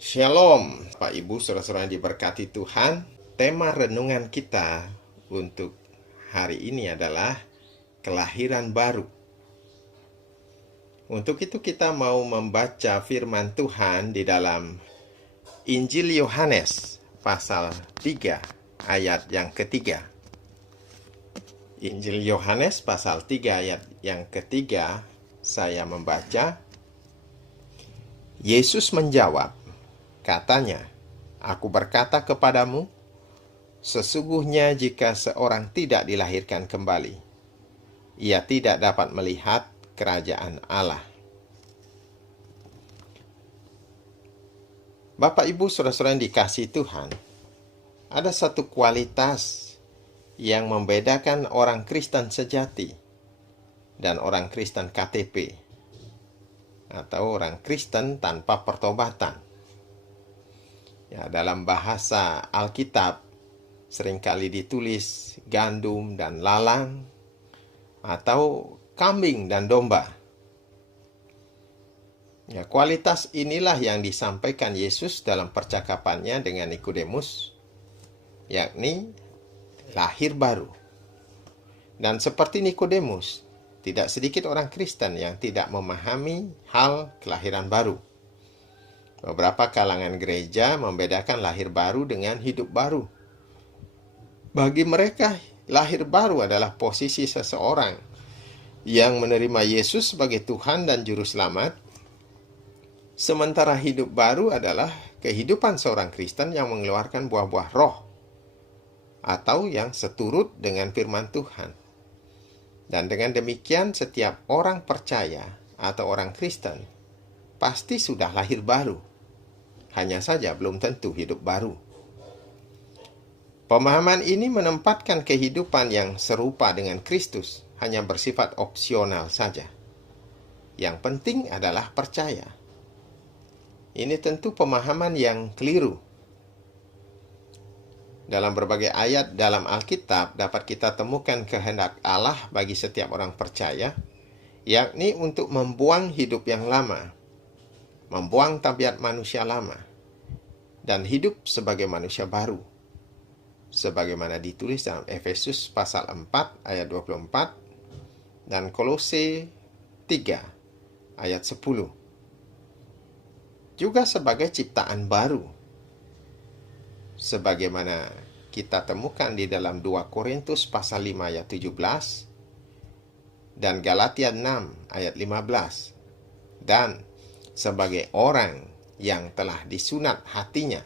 Shalom, Pak Ibu, saudara-saudara yang diberkati Tuhan. Tema renungan kita untuk hari ini adalah kelahiran baru. Untuk itu kita mau membaca firman Tuhan di dalam Injil Yohanes pasal 3 ayat yang ketiga. Injil Yohanes pasal 3 ayat yang ketiga, saya membaca. Yesus menjawab, katanya, "Aku berkata kepadamu, sesungguhnya jika seorang tidak dilahirkan kembali, ia tidak dapat melihat kerajaan Allah." Bapak, Ibu, saudara-saudara yang dikasihi Tuhan, ada satu kualitas yang membedakan orang Kristen sejati dan orang Kristen KTP, atau orang Kristen tanpa pertobatan. Ya, dalam bahasa Alkitab seringkali ditulis gandum dan lalang atau kambing dan domba. Ya, kualitas inilah yang disampaikan Yesus dalam percakapannya dengan Nikodemus, yakni lahir baru. Dan seperti Nikodemus, tidak sedikit orang Kristen yang tidak memahami hal kelahiran baru. Beberapa kalangan gereja membedakan lahir baru dengan hidup baru. Bagi mereka, lahir baru adalah posisi seseorang yang menerima Yesus sebagai Tuhan dan Juru Selamat, sementara hidup baru adalah kehidupan seorang Kristen yang mengeluarkan buah-buah roh, atau yang seturut dengan firman Tuhan. Dan dengan demikian, setiap orang percaya atau orang Kristen pasti sudah lahir baru. Hanya saja belum tentu hidup baru. Pemahaman ini menempatkan kehidupan yang serupa dengan Kristus hanya bersifat opsional saja. Yang penting adalah percaya. Ini tentu pemahaman yang keliru. Dalam berbagai ayat dalam Alkitab dapat kita temukan kehendak Allah bagi setiap orang percaya, yakni untuk membuang hidup yang lama, membuang tabiat manusia lama, dan hidup sebagai manusia baru, sebagaimana ditulis dalam Efesus pasal 4 ayat 24 dan Kolose 3 ayat 10. Juga sebagai ciptaan baru, sebagaimana kita temukan di dalam 2 Korintus pasal 5 ayat 17 dan Galatia 6 ayat 15, dan sebagai orang yang telah disunat hatinya,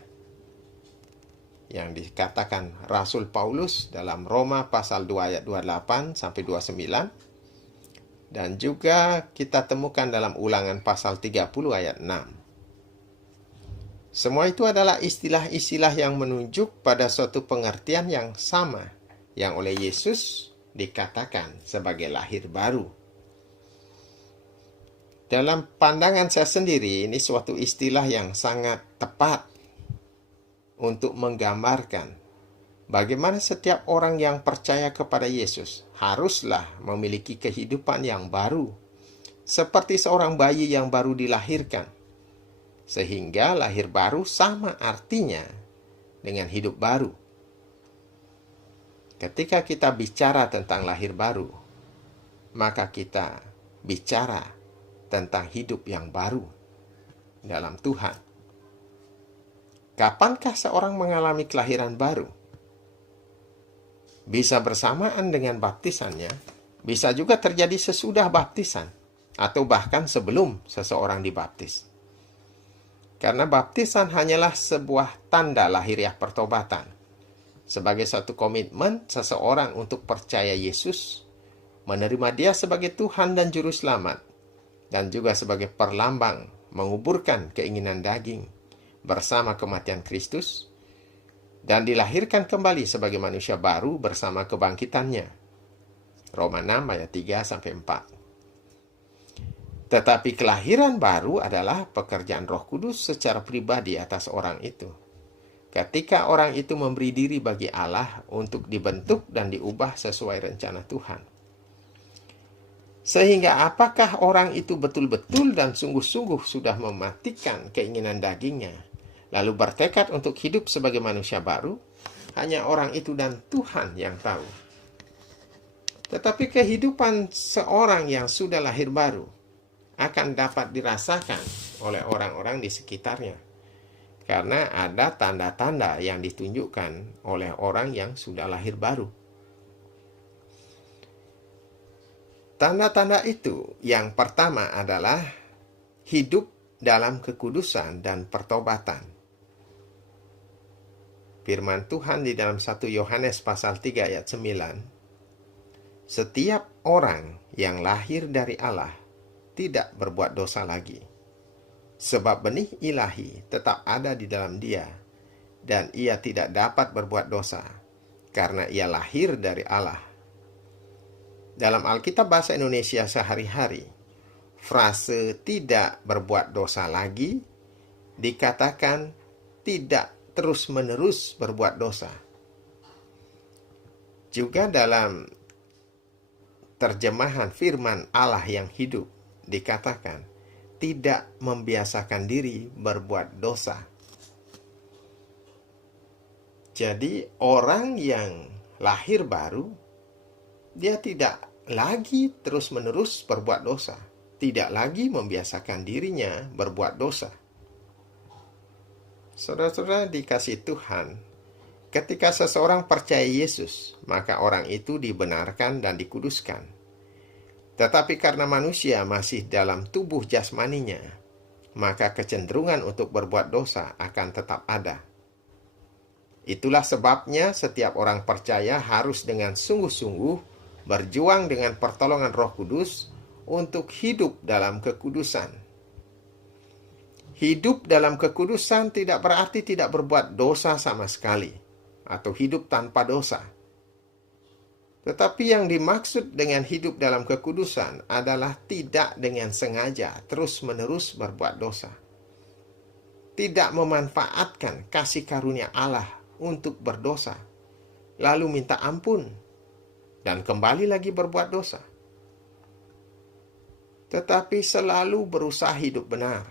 yang dikatakan Rasul Paulus dalam Roma pasal 2 ayat 28 sampai 29, dan juga kita temukan dalam Ulangan pasal 30 ayat 6. Semua itu adalah istilah-istilah yang menunjuk pada suatu pengertian yang sama yang oleh Yesus dikatakan sebagai lahir baru. Dalam pandangan saya sendiri, ini suatu istilah yang sangat tepat untuk menggambarkan bagaimana setiap orang yang percaya kepada Yesus haruslah memiliki kehidupan yang baru, seperti seorang bayi yang baru dilahirkan. Sehingga lahir baru sama artinya dengan hidup baru. Ketika kita bicara tentang lahir baru, maka kita bicara tentang hidup yang baru dalam Tuhan. Kapankah seorang mengalami kelahiran baru? Bisa bersamaan dengan baptisannya, bisa juga terjadi sesudah baptisan, atau bahkan sebelum seseorang dibaptis. Karena baptisan hanyalah sebuah tanda lahiriah pertobatan, sebagai suatu komitmen seseorang untuk percaya Yesus, menerima Dia sebagai Tuhan dan Juru Selamat, dan juga sebagai perlambang menguburkan keinginan daging bersama kematian Kristus, dan dilahirkan kembali sebagai manusia baru bersama kebangkitannya. Roma 6 ayat 3-4. Tetapi kelahiran baru adalah pekerjaan Roh Kudus secara pribadi atas orang itu. Ketika orang itu memberi diri bagi Allah untuk dibentuk dan diubah sesuai rencana Tuhan. Sehingga apakah orang itu betul-betul dan sungguh-sungguh sudah mematikan keinginan dagingnya lalu bertekad untuk hidup sebagai manusia baru, hanya orang itu dan Tuhan yang tahu. Tetapi kehidupan seorang yang sudah lahir baru akan dapat dirasakan oleh orang-orang di sekitarnya, karena ada tanda-tanda yang ditunjukkan oleh orang yang sudah lahir baru. Tanda-tanda itu yang pertama adalah hidup dalam kekudusan dan pertobatan. Firman Tuhan di dalam 1 Yohanes pasal 3 ayat 9, setiap orang yang lahir dari Allah tidak berbuat dosa lagi, sebab benih ilahi tetap ada di dalam dia, dan ia tidak dapat berbuat dosa, karena ia lahir dari Allah. Dalam Alkitab Bahasa Indonesia sehari-hari, frase tidak berbuat dosa lagi dikatakan tidak terus-menerus berbuat dosa. Juga dalam terjemahan firman Allah yang hidup dikatakan tidak membiasakan diri berbuat dosa. Jadi orang yang lahir baru, dia tidak lagi terus-menerus berbuat dosa, tidak lagi membiasakan dirinya berbuat dosa. Saudara-saudara dikasihi Tuhan, ketika seseorang percaya Yesus, maka orang itu dibenarkan dan dikuduskan. Tetapi karena manusia masih dalam tubuh jasmaninya, maka kecenderungan untuk berbuat dosa akan tetap ada. Itulah sebabnya setiap orang percaya harus dengan sungguh-sungguh berjuang dengan pertolongan Roh Kudus untuk hidup dalam kekudusan. Hidup dalam kekudusan tidak berarti tidak berbuat dosa sama sekali, atau hidup tanpa dosa. Tetapi yang dimaksud dengan hidup dalam kekudusan adalah tidak dengan sengaja terus-menerus berbuat dosa. Tidak memanfaatkan kasih karunia Allah untuk berdosa, lalu minta ampun, dan kembali lagi berbuat dosa. Tetapi selalu berusaha hidup benar,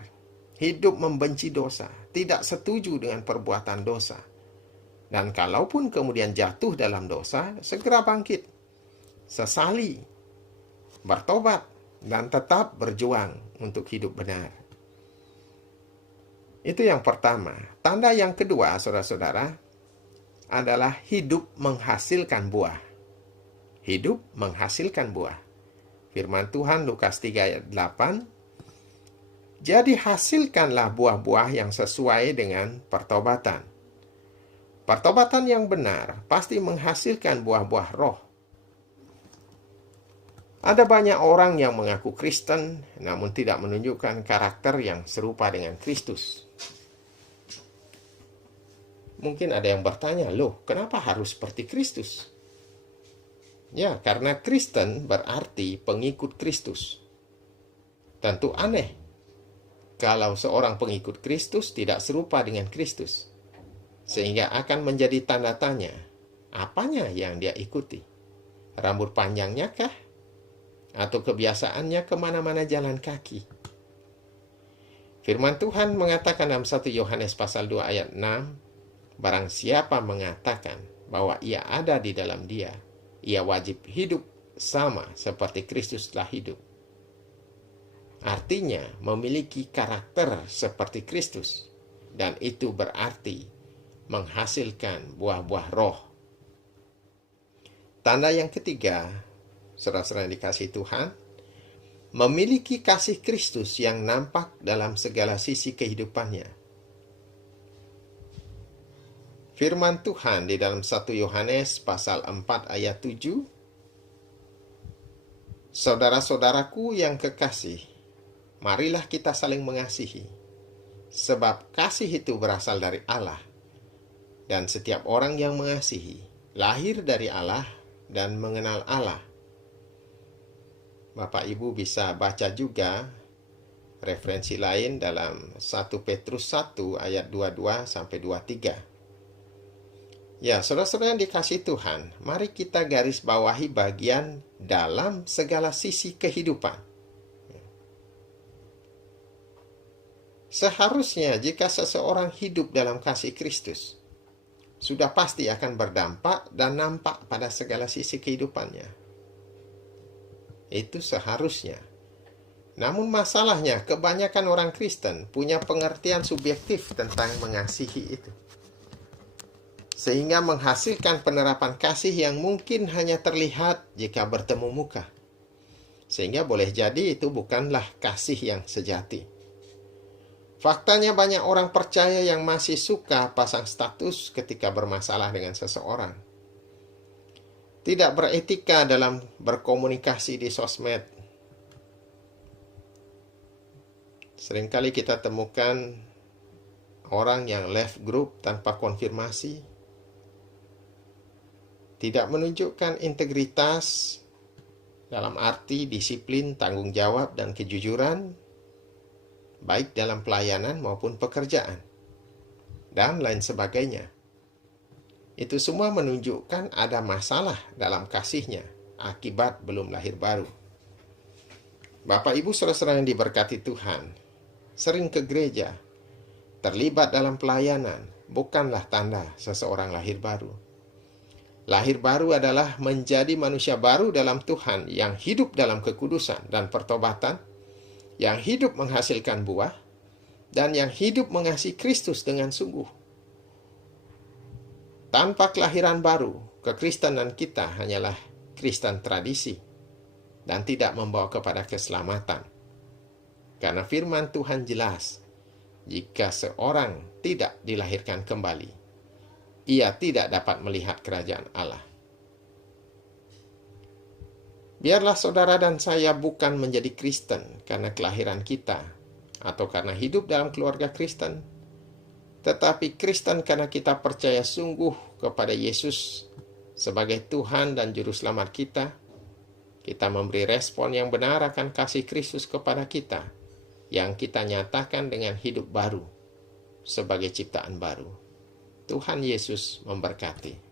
hidup membenci dosa, tidak setuju dengan perbuatan dosa. Dan kalaupun kemudian jatuh dalam dosa, segera bangkit, sesali, bertobat, dan tetap berjuang untuk hidup benar. Itu yang pertama. Tanda yang kedua, saudara-saudara, adalah hidup menghasilkan buah. Hidup menghasilkan buah. Firman Tuhan Lukas 3 ayat 8, jadi hasilkanlah buah-buah yang sesuai dengan pertobatan. Pertobatan yang benar pasti menghasilkan buah-buah roh. Ada banyak orang yang mengaku Kristen, namun tidak menunjukkan karakter yang serupa dengan Kristus. Mungkin ada yang bertanya, loh, kenapa harus seperti Kristus? Ya, karena Kristen berarti pengikut Kristus. Tentu aneh kalau seorang pengikut Kristus tidak serupa dengan Kristus, sehingga akan menjadi tanda tanya, apanya yang dia ikuti? Rambut panjangnya kah? Atau kebiasaannya kemana-mana jalan kaki? Firman Tuhan mengatakan dalam 1 Yohanes pasal 2 ayat 6, barang siapa mengatakan bahwa ia ada di dalam dia, ia wajib hidup sama seperti Kristus telah hidup. Artinya memiliki karakter seperti Kristus, dan itu berarti menghasilkan buah-buah roh. Tanda yang ketiga, saudara-saudara yang dikasihi Tuhan, memiliki kasih Kristus yang nampak dalam segala sisi kehidupannya. Firman Tuhan di dalam 1 Yohanes pasal 4 ayat 7, saudara-saudaraku yang kekasih, marilah kita saling mengasihi, sebab kasih itu berasal dari Allah, dan setiap orang yang mengasihi lahir dari Allah dan mengenal Allah. Bapak Ibu bisa baca juga referensi lain dalam 1 Petrus 1 ayat 22 sampai 23. Ya, saudara-saudara yang dikasihi Tuhan, mari kita garis bawahi bagian dalam segala sisi kehidupan. Seharusnya jika seseorang hidup dalam kasih Kristus, sudah pasti akan berdampak dan nampak pada segala sisi kehidupannya. Itu seharusnya. Namun masalahnya, kebanyakan orang Kristen punya pengertian subjektif tentang mengasihi itu, sehingga menghasilkan penerapan kasih yang mungkin hanya terlihat jika bertemu muka. Sehingga boleh jadi itu bukanlah kasih yang sejati. Faktanya banyak orang percaya yang masih suka pasang status ketika bermasalah dengan seseorang. Tidak beretika dalam berkomunikasi di sosmed. Seringkali kita temukan orang yang left group tanpa konfirmasi, tidak menunjukkan integritas dalam arti disiplin, tanggung jawab, dan kejujuran, baik dalam pelayanan maupun pekerjaan, dan lain sebagainya. Itu semua menunjukkan ada masalah dalam kasihnya akibat belum lahir baru. Bapak Ibu saudara-saudara yang diberkati Tuhan, sering ke gereja, terlibat dalam pelayanan, bukanlah tanda seseorang lahir baru. Lahir baru adalah menjadi manusia baru dalam Tuhan yang hidup dalam kekudusan dan pertobatan, yang hidup menghasilkan buah, dan yang hidup mengasihi Kristus dengan sungguh. Tanpa kelahiran baru, kekristenan kita hanyalah Kristen tradisi dan tidak membawa kepada keselamatan. Karena firman Tuhan jelas, jika seorang tidak dilahirkan kembali, ia tidak dapat melihat kerajaan Allah. Biarlah saudara dan saya bukan menjadi Kristen karena kelahiran kita atau karena hidup dalam keluarga Kristen, tetapi Kristen karena kita percaya sungguh kepada Yesus sebagai Tuhan dan Juru Selamat kita. Kita memberi respon yang benar akan kasih Kristus kepada kita, yang kita nyatakan dengan hidup baru sebagai ciptaan baru. Tuhan Yesus memberkati.